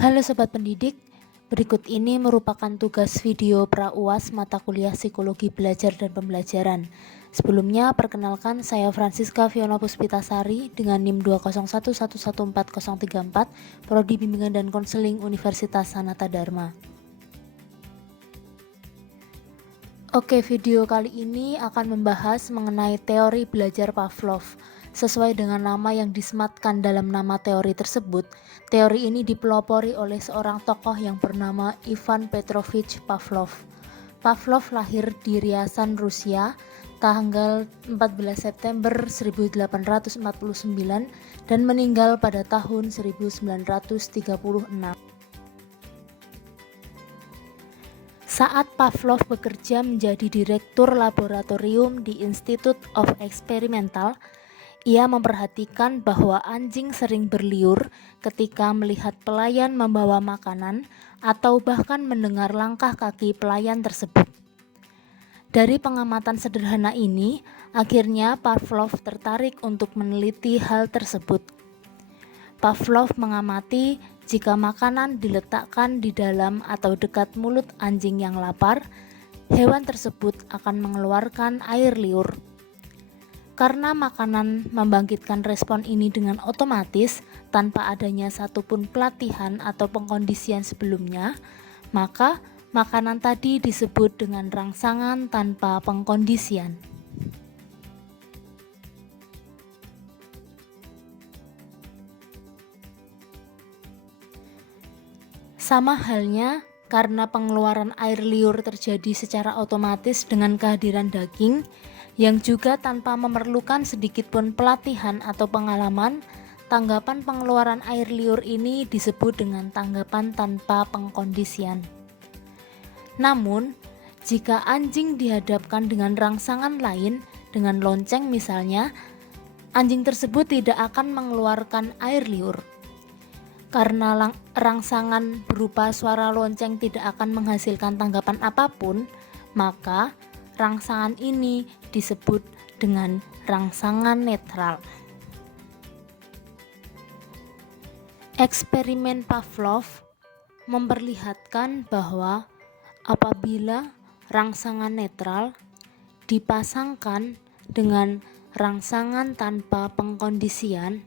Halo Sobat Pendidik, berikut ini merupakan tugas video pra-UAS mata kuliah Psikologi Belajar dan Pembelajaran. Sebelumnya, perkenalkan saya Francisca Fiona Puspitasari dengan NIM 201111434, Prodi Bimbingan dan Konseling Universitas Sanata Dharma. Oke, video kali ini akan membahas mengenai teori belajar Pavlov. Sesuai dengan nama yang disematkan dalam nama teori tersebut, teori ini dipelopori oleh seorang tokoh yang bernama Ivan Petrovich Pavlov. Pavlov lahir di Ryazan, Rusia, tanggal 14 September 1849 dan meninggal pada tahun 1936. Saat Pavlov bekerja menjadi direktur laboratorium di Institute of Experimental, ia memperhatikan bahwa anjing sering berliur ketika melihat pelayan membawa makanan atau bahkan mendengar langkah kaki pelayan tersebut. Dari pengamatan sederhana ini, akhirnya Pavlov tertarik untuk meneliti hal tersebut. Pavlov mengamati jika makanan diletakkan di dalam atau dekat mulut anjing yang lapar, hewan tersebut akan mengeluarkan air liur. Karena makanan membangkitkan respon ini dengan otomatis tanpa adanya satupun pelatihan atau pengkondisian sebelumnya, maka makanan tadi disebut dengan rangsangan tanpa pengkondisian. Sama halnya karena pengeluaran air liur terjadi secara otomatis dengan kehadiran daging, yang juga tanpa memerlukan sedikitpun pelatihan atau pengalaman, tanggapan pengeluaran air liur ini disebut dengan tanggapan tanpa pengkondisian. Namun, jika anjing dihadapkan dengan rangsangan lain, dengan lonceng misalnya, anjing tersebut tidak akan mengeluarkan air liur. Karena rangsangan berupa suara lonceng tidak akan menghasilkan tanggapan apapun, maka rangsangan ini disebut dengan rangsangan netral. Eksperimen Pavlov memperlihatkan bahwa apabila rangsangan netral dipasangkan dengan rangsangan tanpa pengkondisian,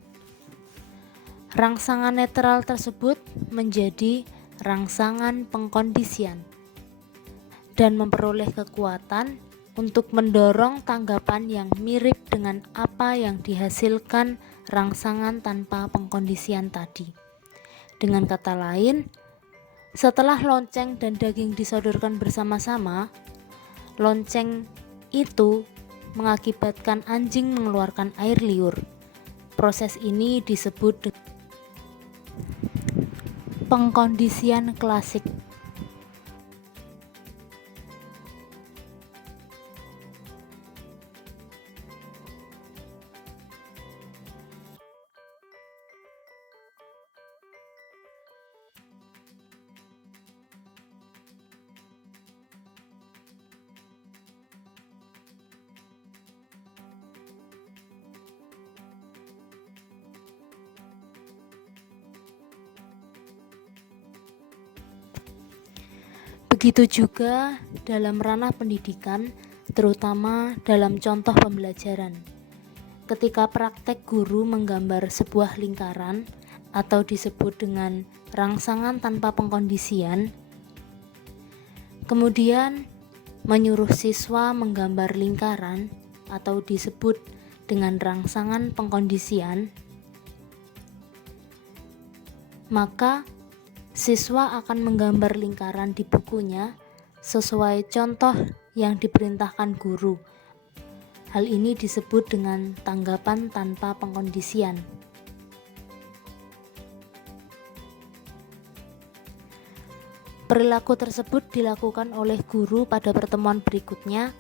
rangsangan netral tersebut menjadi rangsangan pengkondisian dan memperoleh kekuatan untuk mendorong tanggapan yang mirip dengan apa yang dihasilkan rangsangan tanpa pengkondisian tadi. Dengan kata lain, setelah lonceng dan daging disodorkan bersama-sama, lonceng itu mengakibatkan anjing mengeluarkan air liur. Proses ini disebut pengkondisian klasik. Begitu juga dalam ranah pendidikan, terutama dalam contoh pembelajaran. Ketika praktek guru menggambar sebuah lingkaran atau disebut dengan rangsangan tanpa pengkondisian, kemudian menyuruh siswa menggambar lingkaran atau disebut dengan rangsangan pengkondisian, maka siswa akan menggambar lingkaran di bukunya sesuai contoh yang diperintahkan guru. Hal ini disebut dengan tanggapan tanpa pengkondisian. Perilaku tersebut dilakukan oleh guru pada pertemuan berikutnya.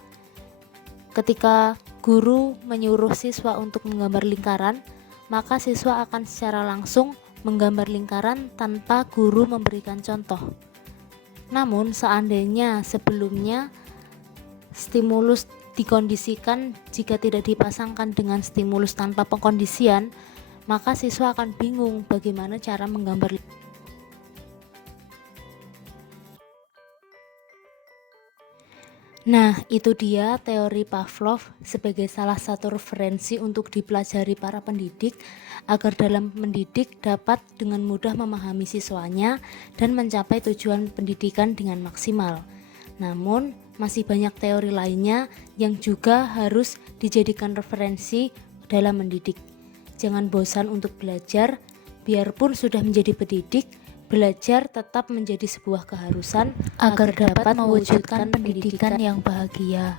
Ketika guru menyuruh siswa untuk menggambar lingkaran, maka siswa akan secara langsung menggambar lingkaran tanpa guru memberikan contoh. Namun seandainya sebelumnya stimulus dikondisikan jika tidak dipasangkan dengan stimulus tanpa pengkondisian, maka siswa akan bingung bagaimana cara menggambar. Nah, itu dia teori Pavlov sebagai salah satu referensi untuk dipelajari para pendidik agar dalam mendidik dapat dengan mudah memahami siswanya dan mencapai tujuan pendidikan dengan maksimal. Namun, masih banyak teori lainnya yang juga harus dijadikan referensi dalam mendidik. Jangan bosan untuk belajar, biarpun sudah menjadi pendidik, belajar tetap menjadi sebuah keharusan agar dapat mewujudkan pendidikan yang bahagia.